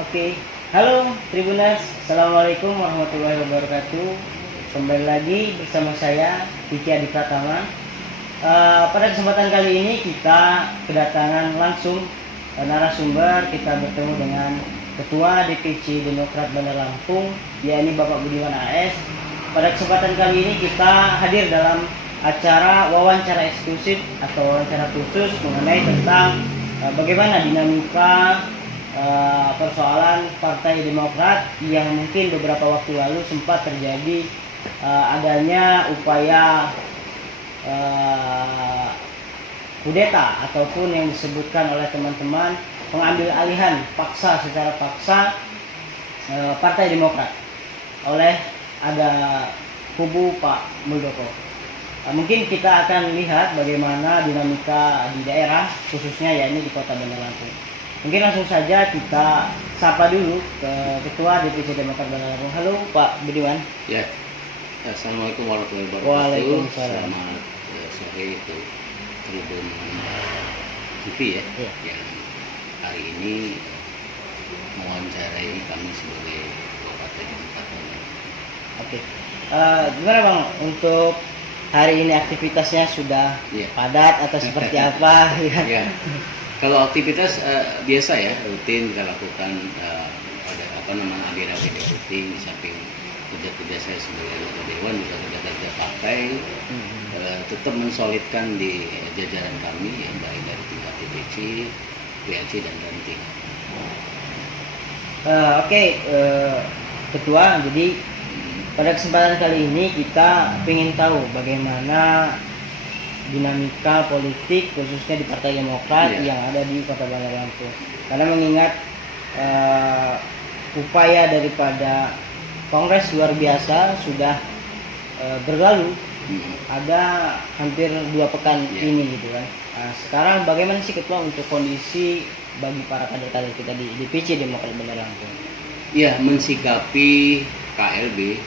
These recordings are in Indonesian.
Oke, halo Tribuners, Assalamualaikum warahmatullahi wabarakatuh. Kembali lagi bersama saya Diki Adi Pratama. Pada kesempatan kali ini kita kedatangan langsung narasumber. Kita bertemu dengan Ketua DPC Demokrat Bandar Lampung, yakni Bapak Budiman AS. Pada kesempatan kali ini kita hadir dalam acara wawancara eksklusif atau wawancara khusus mengenai tentang bagaimana dinamika persoalan Partai Demokrat yang mungkin beberapa waktu lalu sempat terjadi adanya upaya kudeta ataupun yang disebutkan oleh teman-teman pengambil alihan secara paksa Partai Demokrat oleh ada kubu Pak Muldoko. Mungkin kita akan lihat bagaimana dinamika di daerah khususnya yakni di Kota Bandar Lampung. Mungkin langsung saja kita sapa dulu ke Ketua DPC Demokrat Bandar Lampung. Halo Pak Budiman. Ya, assalamualaikum warahmatullahi wabarakatuh. Waalaikumsalam. Selamat sore itu Tribun TV ya, yang hari ini mewawancarai kami sebagai Partai Demokrat. Oke, gimana Bang untuk hari ini aktivitasnya sudah padat atau seperti apa? Ya. Kalau aktivitas biasa ya, rutin kita lakukan, ada agenda rutin di samping kerja-kerja saya sebagai anggota dewan, juga kerja-kerja partai, tetap mensolidkan di jajaran kami, yang baik dari tingkat DPC, PAC dan ranting. Oke, Ketua, jadi pada kesempatan kali ini kita ingin tahu bagaimana dinamika politik khususnya di Partai Demokrat yang ada di Kota Bandar Lampung. Karena mengingat upaya daripada Kongres luar biasa sudah berlalu, ada hampir 2 pekan ini gitu kan. Sekarang bagaimana sih Ketua untuk kondisi bagi para kader-kader kita di DPC Demokrat Bandar Lampung? Ya, mensikapi KLB,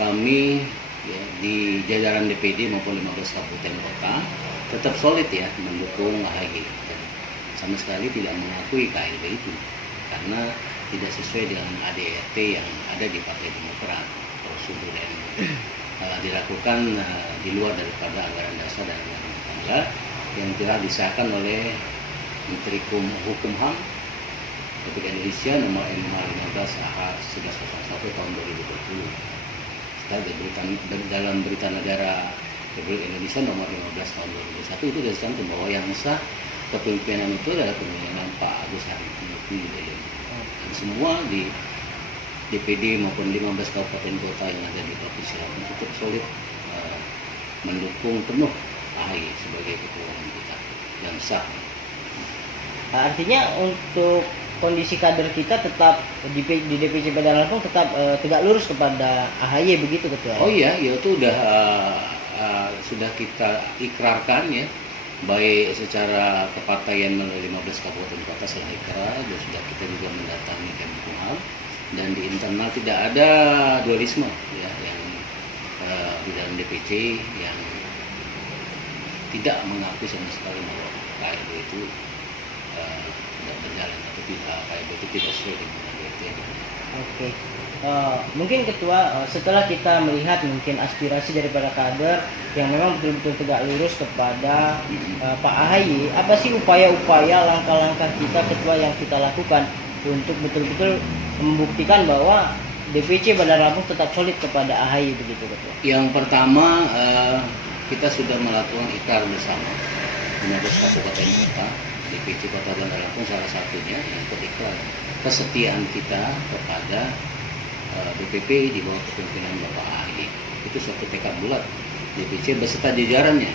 kami ya, di jajaran DPD maupun 15 kabupaten kota tetap solid ya mendukung AHY, dan sama sekali tidak mengakui KLB itu karena tidak sesuai dengan ADRT yang ada di Partai Demokrat. Prosedur yang dilakukan di luar daripada anggaran dasar dan anggaran rumah tangga yang telah disahkan oleh Menteri Hukum HAM Republik Indonesia nomor MH15/1101 tahun 2020. Dalam berita negara Republik Indonesia nomor 15 tahun 2021 itu disebutkan bahwa yang sah kepemimpinan itu adalah kepemimpinan Pak Agus Harimurti Yudhoyono. Dan semua di DPD maupun 15 kabupaten kota yang ada di Provinsi Lampung cukup solid mendukung penuh AHY sebagai ketua umum kita yang sah. Artinya untuk kondisi kader kita tetap di DPC Bandar Lampung tetap tegak lurus kepada AHY begitu Ketua? Oh iya, itu sudah kita ikrarkan ya, baik secara kepartaian melalui 15 kabupaten kota setelah ikrar, dan sudah kita juga mendatangi Kemenkumham, dan di internal tidak ada dualisme ya, yang di dalam DPC yang tidak mengakui sama sekali bahwa KLB itu tidak berjalan atau tidak, KLB itu tidak sesuai dengan ADRT. Oke. Mungkin Ketua, setelah kita melihat mungkin aspirasi daripada kader yang memang betul-betul tegak lurus kepada Pak AHY, apa sih upaya-upaya langkah-langkah kita Ketua yang kita lakukan untuk betul-betul membuktikan bahwa DPC Bandar Lampung tetap solid kepada AHY begitu Ketua? Yang pertama, kita sudah melakukan ikrar bersama 15 kabupaten kota, DPC Kota Bandar Lampung salah satunya yang berikrar kesetiaan kita kepada DPP di bawah kepemimpinan Bapak AHY. Itu suatu tekad bulat DPC beserta jajarannya,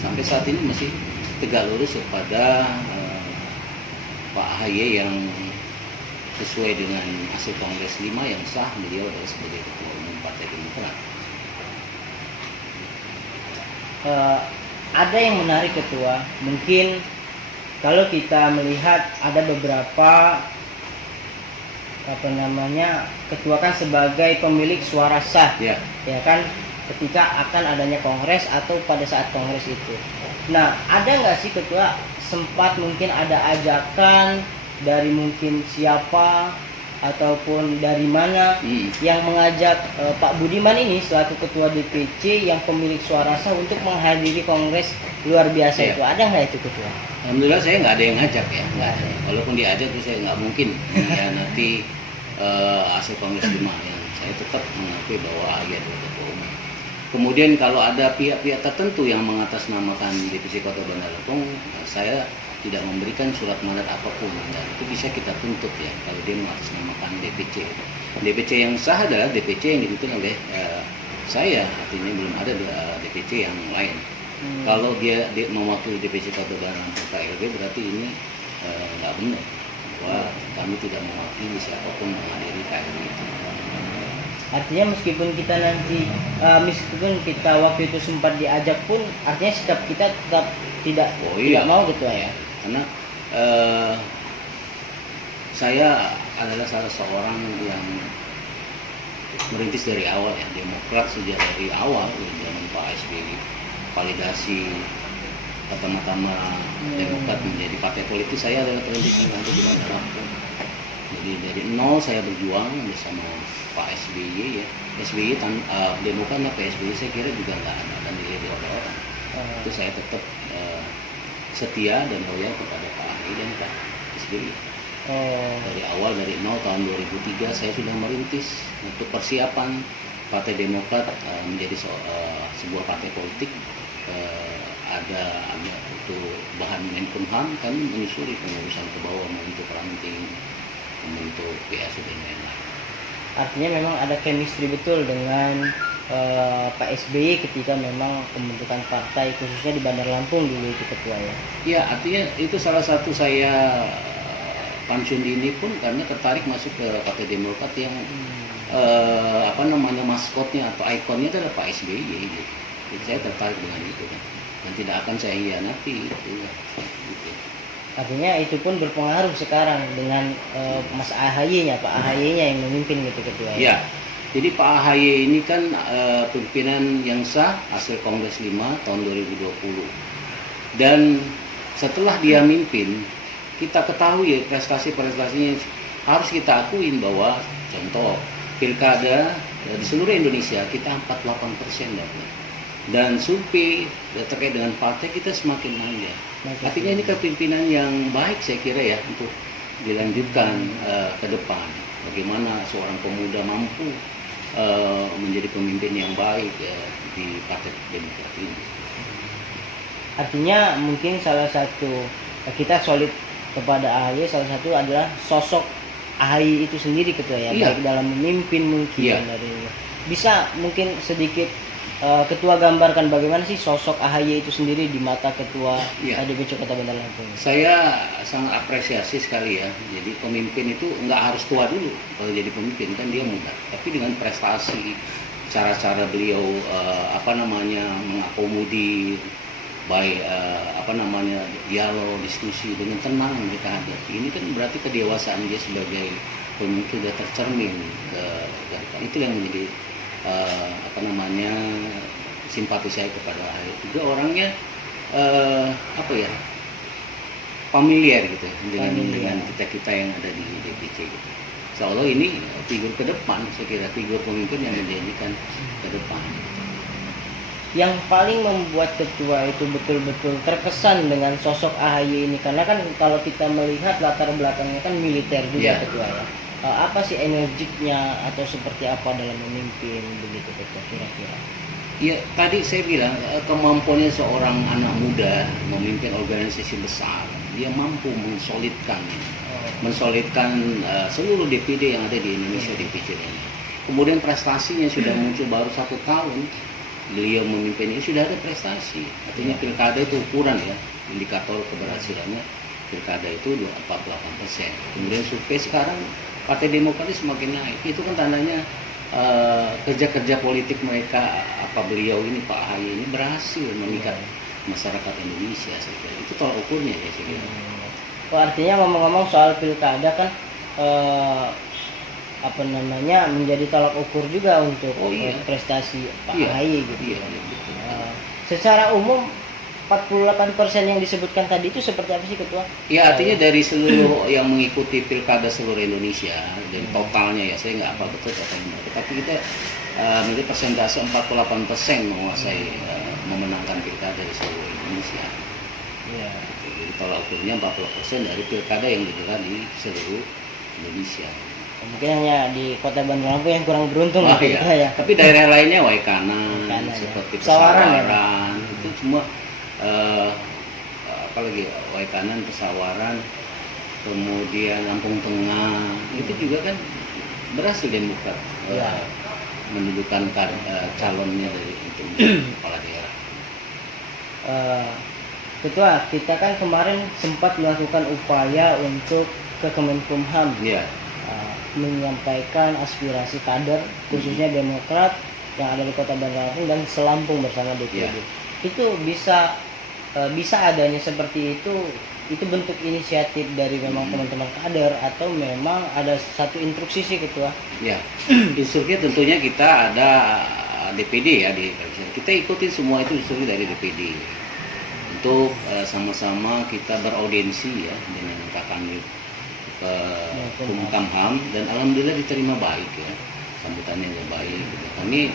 sampai saat ini masih tegak lurus kepada Pak AHY yang sesuai dengan hasil Kongres 5 yang sah, beliau adalah sebagai ketua umum Partai Demokrat. Ada yang menarik Ketua, mungkin kalau kita melihat ada beberapa Ketua kan sebagai pemilik suara sah, ya kan, ketika akan adanya kongres atau pada saat kongres itu. Nah, ada nggak sih Ketua sempat mungkin ada ajakan dari mungkin siapa ataupun dari mana yang mengajak Pak Budiman ini selaku ketua DPC yang pemilik suara sah untuk menghadiri kongres luar biasa Iya. itu? Ada nggak itu ketua? Alhamdulillah saya nggak ada yang ngajak ya, nggak ada. Walaupun diajak tuh saya nggak mungkin nanti hasil kongres 5 yang saya tetap mengakui bahwa AHY adalah ketua umum. Kemudian kalau ada pihak-pihak tertentu yang mengatasnamakan DPC Kota Bandar Lampung, saya tidak memberikan surat mandat apapun, dan itu bisa kita tuntut ya kalau dia mengatasnamakan DPC. DPC yang sah adalah DPC yang dipimpin oleh saya, artinya belum ada DPC yang lain. Kalau dia mewakili DPC Kota Bandar Lampung KLB, berarti ini nggak benar bahwa kami tidak mewakili siapapun menghadiri KLB itu. Artinya meskipun kita nanti meskipun kita waktu itu sempat diajak pun, artinya sikap kita tetap tidak mau gitu ya. Karena saya adalah salah seorang yang merintis dari awal ya, Demokrat sejak dari awal dari zaman Pak SBY validasi pertama-tama Demokrat menjadi partai politik. Saya adalah perintis yang ada di Bandar Lampung. Jadi dari nol saya berjuang bersama Pak SBY ya. SBY Demokrat sama PSBY saya kira juga nggak akan dilihat oleh orang. Itu saya tetap setia dan loyal kepada Pak AHY dan Pak SBY. Dari awal, dari nol tahun 2003 saya sudah merintis untuk persiapan Partai Demokrat menjadi sebuah partai politik. Ada untuk bahan Menkumham, kami menyusuri pengurusan ke bawah, membentuk ranting, membentuk PSU dan lain-lain. Artinya memang ada chemistry betul dengan Pak SBY ketika memang pembentukan partai khususnya di Bandar Lampung dulu itu ketua ya. Iya, artinya itu salah satu saya pensiun dini pun karena tertarik masuk ke Partai Demokrat yang maskotnya atau ikonnya adalah Pak SBY gitu. Jadi saya tertarik dengan itu kan. Dan tidak akan saya hianati gitu. Artinya itu pun berpengaruh sekarang dengan Mas AHY-nya, Pak AHY-nya yang memimpin gitu ketua. Iya. Jadi Pak AHY ini kan pimpinan yang sah hasil Kongres 5 tahun 2020. Dan setelah dia mimpin, kita ketahui ya prestasi-prestasinya harus kita akuin bahwa contoh pilkada di seluruh Indonesia kita 48% dapat. Dan survei terkait dengan partai kita semakin naik. Artinya ini kepemimpinan yang baik saya kira ya untuk dilanjutkan ke depan. Bagaimana seorang pemuda mampu menjadi pemimpin yang baik di Partai Demokrat ini. Artinya mungkin salah satu kita solid kepada AHY, salah satu adalah sosok AHY itu sendiri ketua ya, baik dalam memimpin mungkin dari bisa mungkin sedikit ketua gambarkan bagaimana sih sosok AHY itu sendiri di mata ketua DPC Kota Bandar Lampung. Saya sangat apresiasi sekali ya. Jadi pemimpin itu nggak harus tua dulu kalau jadi pemimpin, kan dia muda. Tapi dengan prestasi, cara-cara beliau mengakomodir, baik dialog, diskusi dengan tenang mereka hadapi. Ini kan berarti kedewasaan dia sebagai pemimpin sudah tercermin itu yang menjadi simpati saya kepada AHY. Juga orangnya familiar gitu dengan kita yang ada di DPC gitu. Seolah ini figur ke depan, saya kira figur pemimpin yang menjadikan ke depan. Yang paling membuat ketua itu betul-betul terkesan dengan sosok AHY ini, karena kan kalau kita melihat latar belakangnya kan militer juga ketua ya. Apa sih energiknya atau seperti apa dalam memimpin begitu ketua kira-kira? Ya tadi saya bilang kemampuannya seorang anak muda memimpin organisasi besar, dia mampu mensolidkan seluruh DPD yang ada di Indonesia DPC ini. Kemudian prestasinya sudah muncul baru 1 tahun beliau memimpin ini sudah ada prestasi. Artinya pilkada itu ukuran ya, indikator keberhasilannya pilkada itu 48%. Kemudian survei sekarang Partai Demokrat semakin naik. Itu kan tandanya kerja-kerja politik mereka, beliau ini Pak AHY ini berhasil memikat masyarakat Indonesia. Saya kira. Itu tolak ukurnya ya saya kira. Artinya ngomong-ngomong soal pilkada kan menjadi tolak ukur juga untuk prestasi Pak AHY gitu. Iya, betul. Secara umum 48% yang disebutkan tadi itu seperti apa sih Ketua? Ya artinya dari seluruh yang mengikuti pilkada seluruh Indonesia dari totalnya ya saya nggak apa betul katanya, tapi kita menjadi persentase 48% menguasai memenangkan pilkada dari seluruh Indonesia. Iya. Jadi tolak ukurnya 40% dari pilkada yang digelar di seluruh Indonesia. Mungkin hanya di Kota Bandar Lampung yang kurang beruntung Oh, gitu iya. ya. Tapi daerah lainnya Waikanan, Waikanan, seperti ya. Pesawaran, Pesawaran, itu semua apalagi Waikanan, Pesawaran, kemudian Lampung Tengah, itu juga kan berhasil Demokrat Iya. mendudukan calonnya dari untuk menjadi kepala daerah. Ketua, kita kan kemarin sempat melakukan upaya untuk ke Kemenkumham Iya. menyampaikan aspirasi kader khususnya Demokrat yang ada di Kota Bandar Lampung dan selampung bersama DPD. Ya. Itu bisa adanya seperti itu bentuk inisiatif dari memang teman-teman kader atau memang ada satu instruksi sih Ketua? Ya, instruksi tentunya kita ada DPD ya di kita ikutin semua itu instruksi dari DPD untuk sama-sama kita beraudiensi ya dengan Kak Kanwil ke Kumham dan alhamdulillah diterima baik ya, sambutannya juga baik. Kami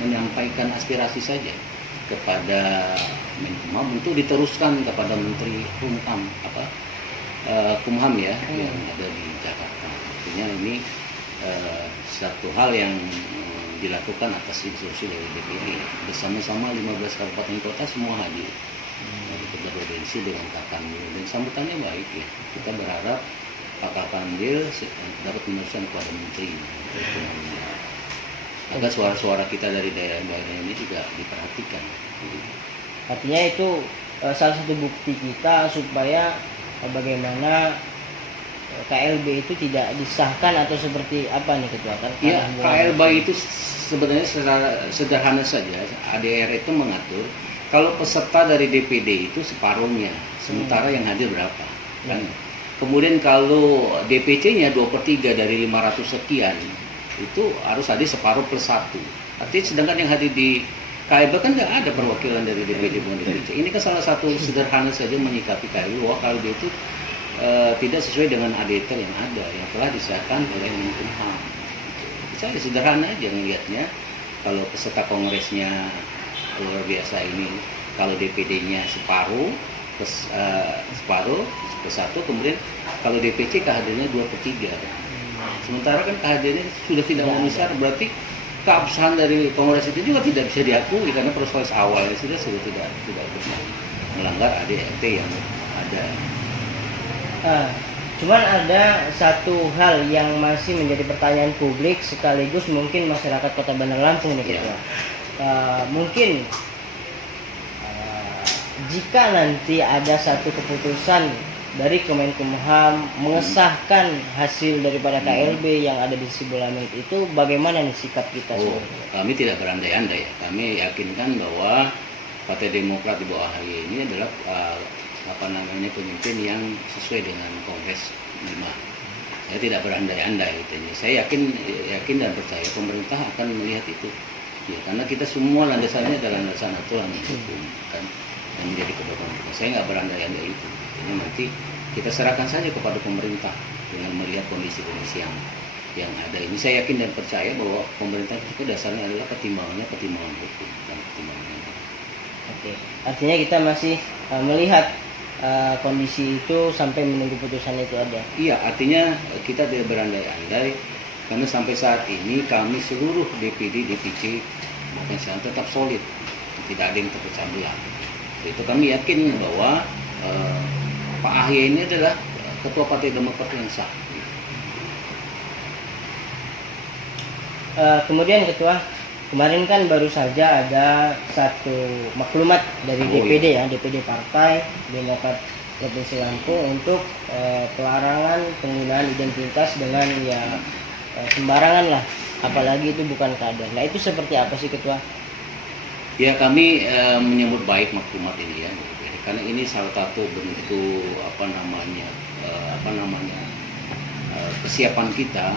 menyampaikan aspirasi saja kepada Menkumham untuk diteruskan kepada Menteri Kumham ya yang ada di Jakarta. Artinya ini satu hal yang dilakukan atas instruksi dari DPD bersama-sama 15 kabupaten kota semua hadir. Kita beraudiensi dengan Kak Kanwil dan sambutannya baik ya. Kita berharap Pak Kanwil dapat meneruskan kepada Menteri agar suara-suara kita dari daerah-daerah ini juga diperhatikan. Artinya itu salah satu bukti kita supaya bagaimana KLB itu tidak disahkan atau seperti apa nih Ketua? Ya, KLB itu sebenarnya sederhana saja. ADR itu mengatur kalau peserta dari DPD itu separuhnya, sementara yang hadir berapa, kan? Kemudian kalau DPC-nya 2/3 dari 500 sekian, itu harus hadir separuh plus 1. Artinya sedangkan yang hadir di KLB kan nggak ada perwakilan dari DPD maupun DPC. Ini kan salah satu sederhana saja menyikapi KLB bahwa KLB itu tidak sesuai dengan ADT yang ada, yang telah disahkan oleh Menkumham. Saya sederhana aja ngelihatnya. Kalau peserta kongresnya luar biasa ini, kalau DPD-nya separuh ke 1, kemudian kalau DPC kehadirannya 2/3. Sementara kan kehadirannya sudah tidak memenuhi, berarti keabsahan dari kongres itu juga tidak bisa diakui karena proses awalnya sudah tidak melanggar ADRT yang ada. Cuman ada satu hal yang masih menjadi pertanyaan publik sekaligus mungkin masyarakat Kota Bandar Lampung nih Ketua. Mungkin jika nanti ada satu keputusan dari Kemenkumham mengesahkan hasil daripada KLB yang ada di Sibolangit itu, bagaimana nih sikap kita? Kami tidak berandai-andai ya. Kami yakinkan bahwa Partai Demokrat di bawah AHY ini adalah pemimpin yang sesuai dengan Kongres 5. Saya tidak berandai-andai. Saya yakin dan percaya pemerintah akan melihat itu. Ya, karena kita semua landasannya adalah landasan aturan hukum kan, yang menjadi kebutuhan kita. Saya nggak berandai-andai itu. Ini nanti kita serahkan saja kepada pemerintah dengan melihat kondisi-kondisi yang ada ini. Saya yakin dan percaya bahwa pemerintah itu dasarnya adalah pertimbangan hukum dan pertimbangan. Oke, artinya kita masih melihat kondisi itu sampai menunggu putusan itu ada. Iya, artinya kita tidak berandai-andai karena sampai saat ini kami seluruh DPD, DPC tetap solid, tidak ada yang terpecah belah. Itu kami yakin bahwa Pak AHY ini adalah ketua Partai Demokrat yang sah. Kemudian Ketua, kemarin kan baru saja ada satu maklumat dari DPD ya, DPD Partai Demokrat Provinsi Lampung untuk pelarangan penggunaan identitas dengan sembarangan lah, apalagi itu bukan kader. Nah itu seperti apa sih Ketua? Ya kami menyambut baik maklumat ini ya, karena ini salah satu bentuk kesiapan kita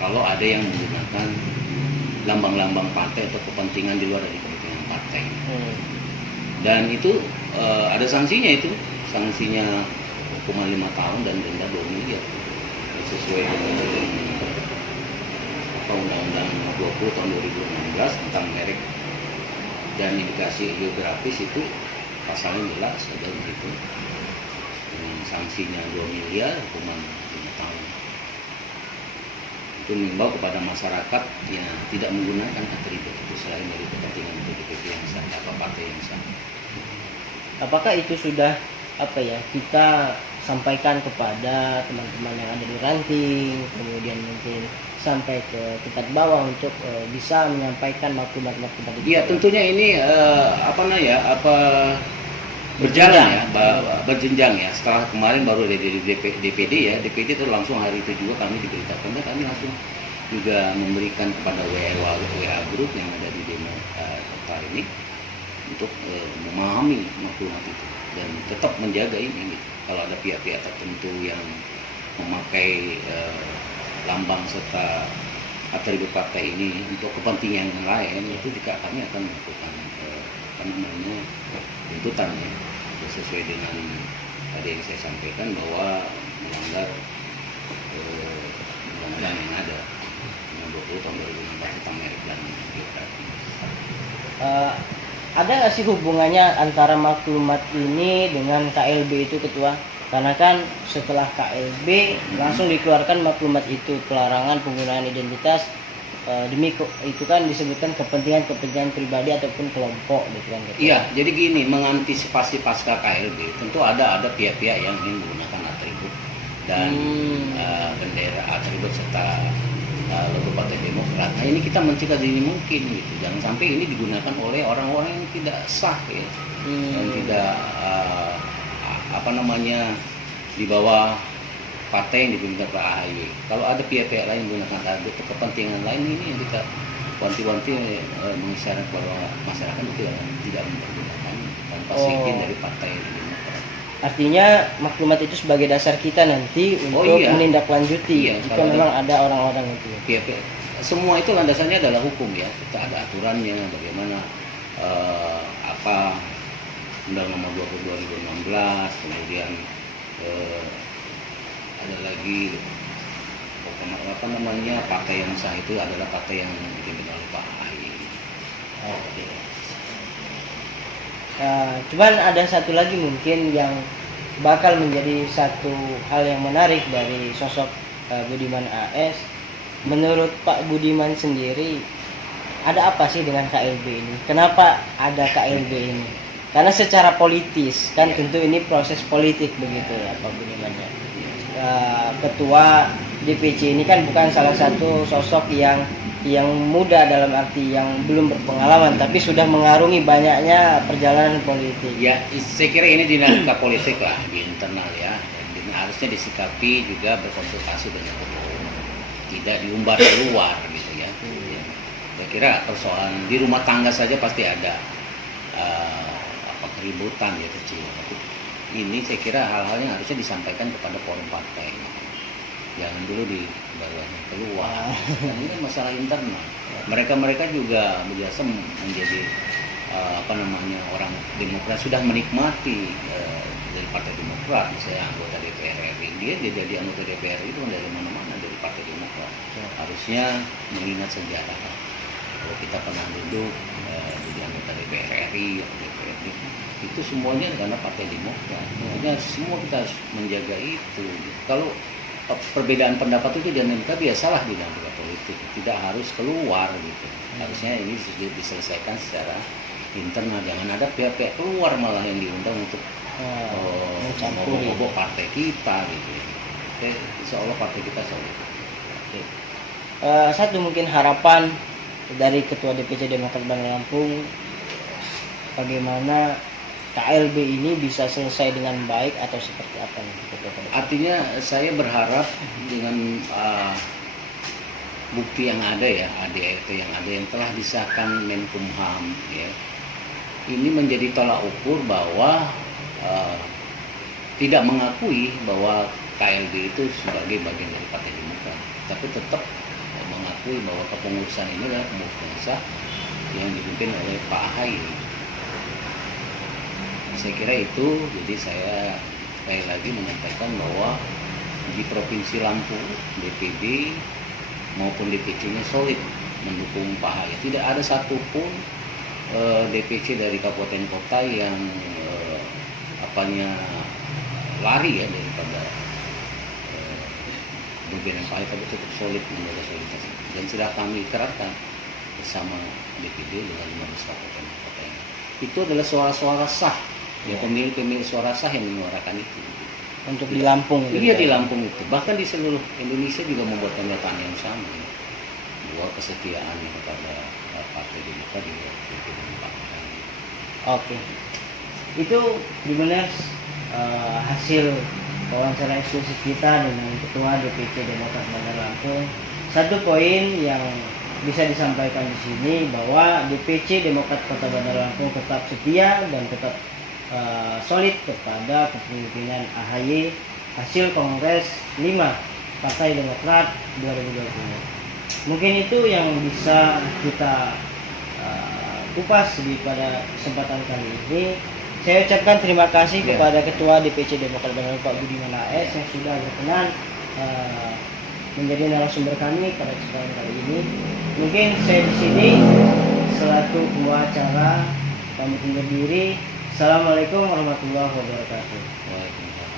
kalau ada yang menggunakan lambang-lambang partai atau kepentingan di luar dari kepentingan partai. Dan itu ada sanksinya itu, sanksinya hukuman 5 tahun dan denda 2 miliar sesuai dengan Undang-Undang 20 tahun 2016 tentang merek dan indikasi geografis. Itu pasalnya jelas ada di situ dengan sanksinya 2 miliar, hukuman 5 tahun. Itu mengimbau kepada masyarakat yang tidak menggunakan atribut itu selain dari kepentingan DPP yang sah atau partai yang sah. Apakah itu sudah kita sampaikan kepada teman-teman yang ada di ranting, kemudian mungkin sampai ke tingkat bawah untuk bisa menyampaikan maklumat-maklumat itu? Iya, tentunya ini berjalan ya, berjenjang ya. Setelah kemarin baru dari DPD ya, DPD itu langsung hari itu juga kami diberitakan, dan kami langsung juga memberikan kepada WA group yang ada di demo kota ini untuk memahami maklumat itu dan tetap menjaga ini. Gitu. Kalau ada pihak-pihak tertentu yang memakai lambang serta atribut partai ini untuk kepentingan yang lain, itu juga kami akan melakukan tuntutan ya, sesuai dengan tadi yang saya sampaikan bahwa melanggar undang-undang yang ada nomor 20 tahun 2016 tentang merek dan geografi. Ada nggak sih hubungannya antara maklumat ini dengan KLB itu, Ketua? Karena kan setelah KLB langsung dikeluarkan maklumat itu, pelarangan penggunaan identitas demi itu kan disebutkan kepentingan pribadi ataupun kelompok gitu kan. Iya, jadi gini, mengantisipasi pasca KLB tentu ada pihak-pihak yang ingin menggunakan atribut dan bendera atribut serta logo Partai Demokrat. Nah, ini kita mencegah dini mungkin gitu. Jangan sampai ini digunakan oleh orang-orang yang tidak sah ya. Yang tidak di bawah partai yang dipimpin Pak AHY. Kalau ada pihak-pihak lain menggunakan atribut kepentingan lain, ini yang kita wanti-wanti mengisyaratkan kepada masyarakat itu tidak mempergunakan tanpa izin dari Partai Demokrat. Artinya maklumat itu sebagai dasar kita nanti untuk menindaklanjuti jika memang ada orang-orang itu. Pihak-pihak semua itu landasannya adalah hukum ya. Kita ada aturannya bagaimana Undang Nomor 20 2016, kemudian ada lagi partai yang sah itu adalah partai yang dipimpin oleh Pak AHY. Oke. Cuman ada satu lagi mungkin yang bakal menjadi satu hal yang menarik dari sosok Budiman AS. Menurut Pak Budiman sendiri, ada apa sih dengan KLB ini? Kenapa ada KLB ini? Karena secara politis kan tentu ini proses politik begitu ya Pak Budiman ya. Ketua DPC ini kan bukan salah satu sosok yang muda dalam arti yang belum berpengalaman, tapi sudah mengarungi banyaknya perjalanan politik. Ya, saya kira ini dinamika politik lah di internal ya. Dan harusnya disikapi juga berkonsultasi dengan umum, tidak diumbar keluar gitu ya. Saya kira persoalan di rumah tangga saja pasti ada keributan ya kecil. Tapi ini saya kira hal-hal yang harusnya disampaikan kepada forum partai. Jangan dulu dibawahi keluar. Ini kan masalah internal. Mereka juga biasa menjadi orang Demokrat, sudah menikmati dari Partai Demokrat, misalnya anggota DPR RI. Dia jadi anggota DPR itu dari mana-mana dari Partai Demokrat. Harusnya mengingat sejarah. Kalau kita pernah duduk jadi anggota DPR RI, DPRD, itu semuanya karena Partai Demokrat. Maksudnya semua kita harus menjaga itu. Kalau perbedaan pendapat itu dinamika biasalah di dalam politik, tidak harus keluar gitu. Harusnya ini diselesaikan secara internal, jangan ada pihak-pihak keluar malah yang diundang untuk mencampuri partai kita gitu. Insya Allah partai kita solid. Satu mungkin harapan dari Ketua DPC Demokrat Bandar Lampung, bagaimana KLB ini bisa selesai dengan baik atau seperti apa nih? Artinya saya berharap dengan bukti yang ada ya, ADRT yang ada yang telah disahkan Menkumham ya, ini menjadi tolak ukur bahwa tidak mengakui bahwa KLB itu sebagai bagian dari Partai Demokrat, tapi tetap mengakui bahwa kepengurusan ini adalah kepengurusan sah yang dipimpin oleh Pak AHY. saya kira itu. Jadi saya sekali lagi menyampaikan bahwa di Provinsi Lampung DPD maupun DPC-nya solid mendukung Pak Ahy. Tidak ada satupun DPC dari kabupaten kota yang lari ya daripada pemimpinan Pak Ahy, tapi tetap solid menjaga soliditas. Dan sudah kami ikrarkan bersama DPD dengan 15 kabupaten kota ini. Itu adalah suara-suara sah, ya pemilih-pemilih suara sah yang menyuarakan itu. Untuk di Lampung. Iya, di Lampung itu. Bahkan di seluruh Indonesia juga membuat tanda tanya yang sama. Bahwa kesetiaannya kepada Partai Demokrat di Pak Ahy. Oke. Itu Tribuners hasil wawancara eksklusif kita dengan Ketua DPC Demokrat Bandar Lampung. Satu poin yang bisa disampaikan di sini bahwa DPC Demokrat Kota Bandar Lampung tetap setia dan tetap solid kepada kepemimpinan AHY hasil Kongres 5 Partai Demokrat 2020. Mungkin itu yang bisa kita kupas pada kesempatan kali ini. Saya ucapkan terima kasih kepada Ketua DPC Demokrat Bandar Lampung Pak Budiman AS yang sudah berkenan menjadi narasumber kami pada kesempatan kali ini. Mungkin saya di sini selaku pembawa acara pamit undur diri. Assalamualaikum warahmatullahi wabarakatuh. Waalaikumsalam.